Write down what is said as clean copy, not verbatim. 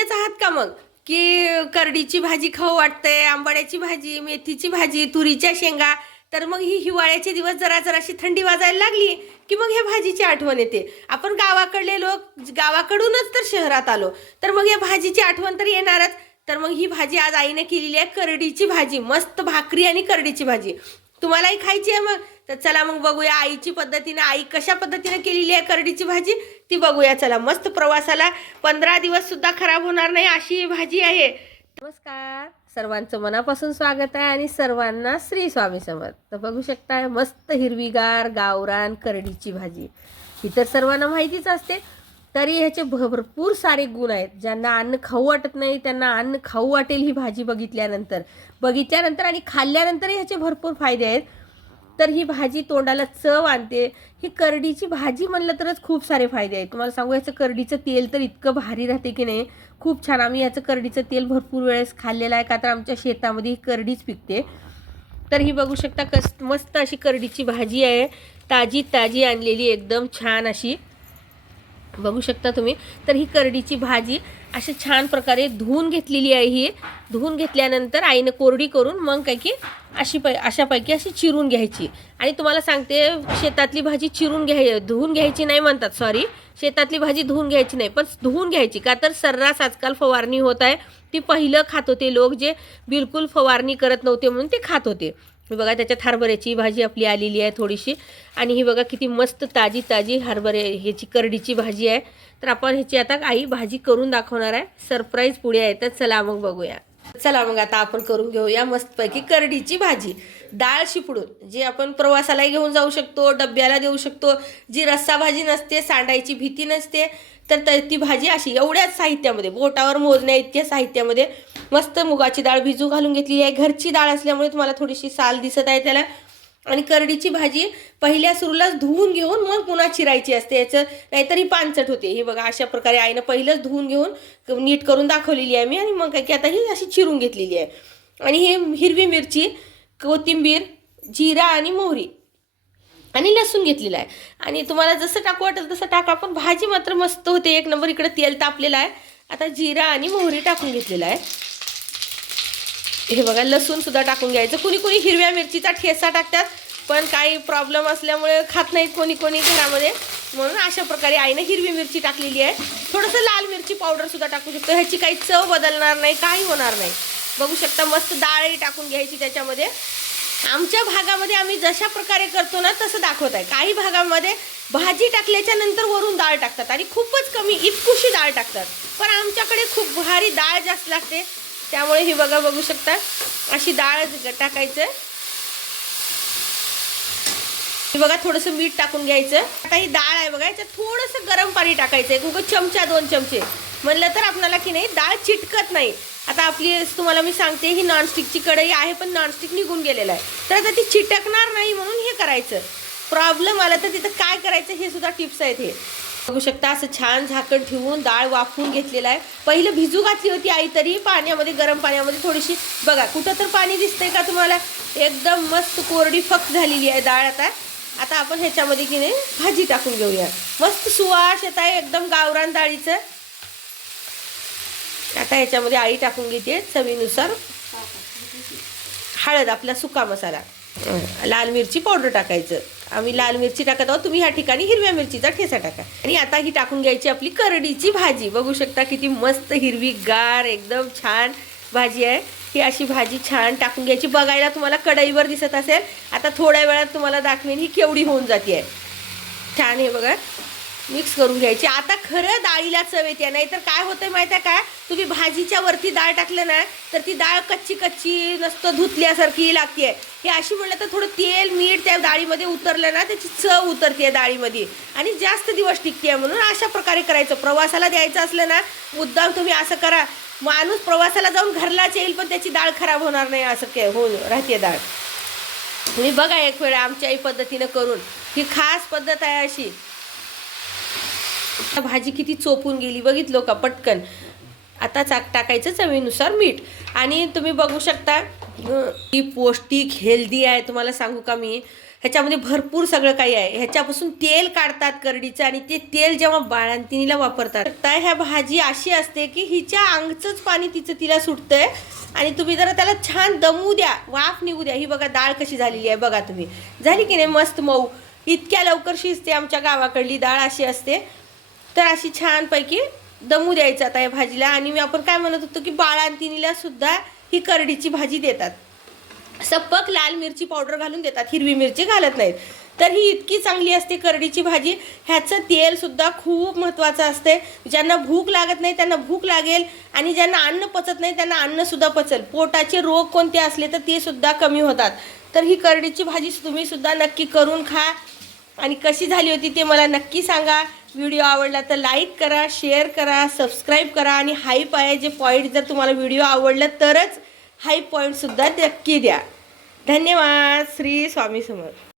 असेच आहात का मग की करडीची भाजी खाऊ वाटते, आंबाड्याची भाजी, मेथीची भाजी, तुरीच्या शेंगा? तर मग ही हिवाळ्याचे दिवस जरा जराशी थंडी वाजायला लागली की मग ह्या भाजीची आठवण येते. आपण गावाकडले लोक गावाकडूनच तर शहरात आलो तर मग या भाजीची आठवण तर येणारच. तर मग ही भाजी आज आईने केलेली आहे, करडीची भाजी. मस्त भाकरी आणि करडीची भाजी तुम्हालाही खायची आहे. मग तर चला मग बघूया आईची पद्धतीने, आई कशा पद्धतीने केलेली आहे करडीची भाजी ती बघूया. चला, मस्त प्रवासाला 15 दिवस सुद्धा खराब होणार नाही अशी ही भाजी आहे. नमस्कार, सर्वांचं मनापासून स्वागत आहे आणि सर्वांना श्री स्वामी समर्थ. तर बघू शकता मस्त हिरवीगार गावरान करडीची भाजी. ही तर सर्वांना माहितीच असते, तरी ह्याचे भरपूर सारे गुण आहेत. ज्यांना अन्न खाऊ वाटत नाही त्यांना अन्न खाऊ वाटेल ही भाजी बघितल्यानंतर आणि खाल्ल्यानंतर ह्याचे भरपूर फायदे आहेत. तर ही भाजी तोंडाला चव आणते. ही करडीची भाजी म्हणलं तरच खूप सारे फायदे आहेत. तुम्हाला सांगू, याचं करडीचं तेल तर इतकं भारी राहते की नाही, खूप छान. आम्ही याचं करडीचं तेल भरपूर वेळेस खाल्लेलं आहे, का तर आमच्या शेतामध्ये ही करडीच पिकते. तर ही बघू शकता मस्त अशी करडीची भाजी आहे, ताजी ताजी आणलेली, एकदम छान अशी बघू शकता तुम्ही. तर ही करडीची भाजी अशी छान प्रकारे धुवून घेतलेली आहे. ही धुवून घेतल्यानंतर आईनं कोरडी करून मग काय की अशापैकी अशी चिरून घ्यायची. आणि तुम्हाला सांगते, शेतातली भाजी धुवून घ्यायची नाही म्हणतात, सॉरी, शेतातली भाजी धुवून घ्यायची नाही, पण धुवून घ्यायची. का तर सर्रास आजकाल फवारणी होत आहे. ती पहिलं खात होते लोक, जे बिलकुल फवारणी करत नव्हते म्हणून ते खात होते. बघा, त्याच्यात हरभऱ्याची भाजी आपली आलेली आहे थोडीशी. आणि ही बघा किती मस्त ताजी ताजी ह्याची करडीची भाजी आहे. तर आपण ह्याची आता आई भाजी करून दाखवणार आहे. सरप्राईज पुढे आहे. तर चला मग बघूया. चला मग आता आपण करून घेऊया मस्तपैकी करडीची भाजी. डाळ शिपडून, जी आपण प्रवासालाही घेऊन जाऊ शकतो, डब्याला देऊ शकतो, जी रस्सा भाजी नसते, सांडायची भीती नसते, तर ती भाजी अशी एवढ्याच साहित्यामध्ये, बोटावर मोजण्या इतक्या साहित्यामध्ये मस्त मुगाची डाळ भिजू घालून घेतलेली आहे. घरची डाळ असल्यामुळे तुम्हाला थोडीशी साल दिसत आहे त्याला. आणि करडीची भाजी पहिल्या सुरूलाच धुवून घेऊन मग पुन्हा चिरायची असते, याचं नाहीतर ही पानचट होते. ही बघा अशा प्रकारे आईनं पहिलंच धुवून घेऊन नीट करून दाखवलेली आहे मी. आणि मग काय की आता ही अशी चिरून घेतलेली आहे. आणि ही हिरवी मिरची, कोथिंबीर, जिरा आणि मोहरी आणि लसूण घेतलेला आहे. आणि तुम्हाला जसं टाकू वाटेल तसं टाका, पण भाजी मात्र मस्त होते, एक नंबर. इकडे तेल तापलेलं आहे. आता जिरा आणि मोहरी टाकून घेतलेला आहे. हे बघा, लसूण सुद्धा टाकून घ्यायचं. कुणी कुणी हिरव्या मिरचीचा ठेसा टाकतात, पण काही प्रॉब्लेम असल्यामुळे खात नाहीत कोणी कोणी घरामध्ये, म्हणून अशा प्रकारे आईने हिरवी मिरची टाकलेली आहे. थोडंसं लाल मिरची पावडर सुद्धा टाकू शकतो, ह्याची काही चव बदलणार नाही, काही होणार नाही. बघू शकता मस्त डाळही टाकून घ्यायची त्याच्यामध्ये. आमच्या भागामध्ये आम्ही जशा प्रकारे करतो ना तसं दाखवत आहे. काही भागामध्ये भाजी टाकल्याच्या नंतर वरून डाळ टाकतात आणि खूपच कमी इतकुशी डाळ टाकतात, पण आमच्याकडे खूप भारी डाळ जास्त लागते. त्यामुळे ही बघा, बघू शकता अशी डाळ टाकायचं. ही बघा, थोडंसं मीठ टाकून घ्यायचं. आता ही डाळ आहे बघा, याच्यात थोडंसं गरम पाणी टाकायचं, उगाच चमचा 2 चमचे म्हणलं तर आपल्याला की नाही डाळ चिटकत नाही. आता आपली तुम्हाला मी सांगते, ही नॉनस्टिकची कढई आहे, पण नॉनस्टिक निघून गेलेलं आहे, तर आता ती चिटकणार नाही म्हणून हे करायचं. प्रॉब्लेम आला तर तिथं काय करायचं हे सुद्धा टिप्स आहेत. हे बघू शकता, असं छान झाकण ठेवून डाळ वाफवून घेतलेलं आहे. पहिलं भिजू घातली होती आई, तरी पाण्यामध्ये, गरम पाण्यामध्ये थोडीशी. बघा कुठं तर पाणी दिसतंय का तुम्हाला? एकदम मस्त कोरडी फक्त झालेली आहे डाळ. आता आपण ह्याच्यामध्ये की नाही भाजी टाकून घेऊया. मस्त सुवास येत आहे एकदम गावरान डाळीचं. आता ह्याच्यामध्ये आई टाकून घेते चवीनुसार हळद, आपला सुका मसाला, लाल मिरची पावडर टाकायचं. आम्ही लाल मिरची टाकत आहोत, तुम्ही ह्या ठिकाणी हिरव्या मिरचीचा ठेसा टाका. आणि आता ही टाकून घ्यायची आपली करडीची भाजी. बघू शकता किती मस्त हिरवी गार एकदम छान भाजी आहे. ही अशी भाजी छान टाकून घ्यायची. बघायला तुम्हाला कढईवर दिसत असेल, आता थोड्या वेळात तुम्हाला दाखवेन ही केवढी होऊन जाते छान. हे बघा, मिक्स करून घ्यायची. आता खरं डाळीला चव येते, नाहीतर काय होतंय माहिती आहे काय, तुम्ही भाजीच्या वरती डाळ टाकलं ना तर ती डाळ कच्ची कच्ची नसतं, धुतल्यासारखी लागते. हे अशी म्हणलं तर थोडं तेल मीठ त्या डाळीमध्ये उतरलं ना त्याची चव उतरते डाळीमध्ये आणि जास्त दिवस टिकते. म्हणून अशा प्रकारे करायचं. प्रवासाला द्यायचं असलं ना, मुद्दाम तुम्ही असं करा. माणूस प्रवासाला जाऊन घरलाच येईल, पण त्याची डाळ खराब होणार नाही असं काय होऊन राहते डाळ. तुम्ही बघा एक वेळा आमच्याही पद्धतीनं करून, ही खास पद्धत आहे अशी. भाजी किती चोपून गेली बघितलो का पटकन. आता टाकायचं चवीनुसार मीठ. आणि तुम्ही बघू शकता ही पौष्टिक हेल्दी आहे. तुम्हाला सांगू का मी, ह्याच्यामध्ये भरपूर सगळं काही आहे. ह्याच्यापासून तेल काढतात करडीचं आणि ते तेल जेव्हा बाळंतिणीला वापरतात तर ह्या भाजी अशी असते की हिच्या अंगचंच पाणी तिला सुटतंय आणि तुम्ही जरा त्याला छान दमू द्या, वाफ निघू द्या. ही बघा डाळ कशी झालेली आहे बघा तुम्ही, झाली की नाही मस्त मऊ. इतक्या लवकर शिजते आमच्या गावाकडली डाळ अशी असते. तर अशी छानपैकी दमू द्यायचं आता या भाजीला. आणि मी आपण काय म्हणत होतो की बाळंतिणीला सुद्धा ही करडीची भाजी देतात, सपक लाल मिरची पावडर घालून देतात, हिरवी मिरची घालत नाहीत. तर ही इतकी चांगली असते करडीची भाजी. ह्याचं तेलसुद्धा खूप महत्त्वाचं असते. ज्यांना भूक लागत नाही त्यांना भूक लागेल आणि ज्यांना अन्न पचत नाही त्यांना अन्नसुद्धा पचेल. पोटाचे रोग कोणते असले तर ते सुद्धा कमी होतात. तर ही करडीची भाजी तुम्ही सुद्धा नक्की करून खा आणि कशी झाली होती ते मला नक्की सांगा. व्हिडिओ आवडला तर लाईक करा, शेअर करा, सबस्क्राईब करा आणि हाईप आहे जे पॉईंट जर तुम्हाला व्हिडिओ आवडला तरच हाई पॉईंटसुद्धा नक्की द्या. धन्यवाद. श्री स्वामी समर्थ.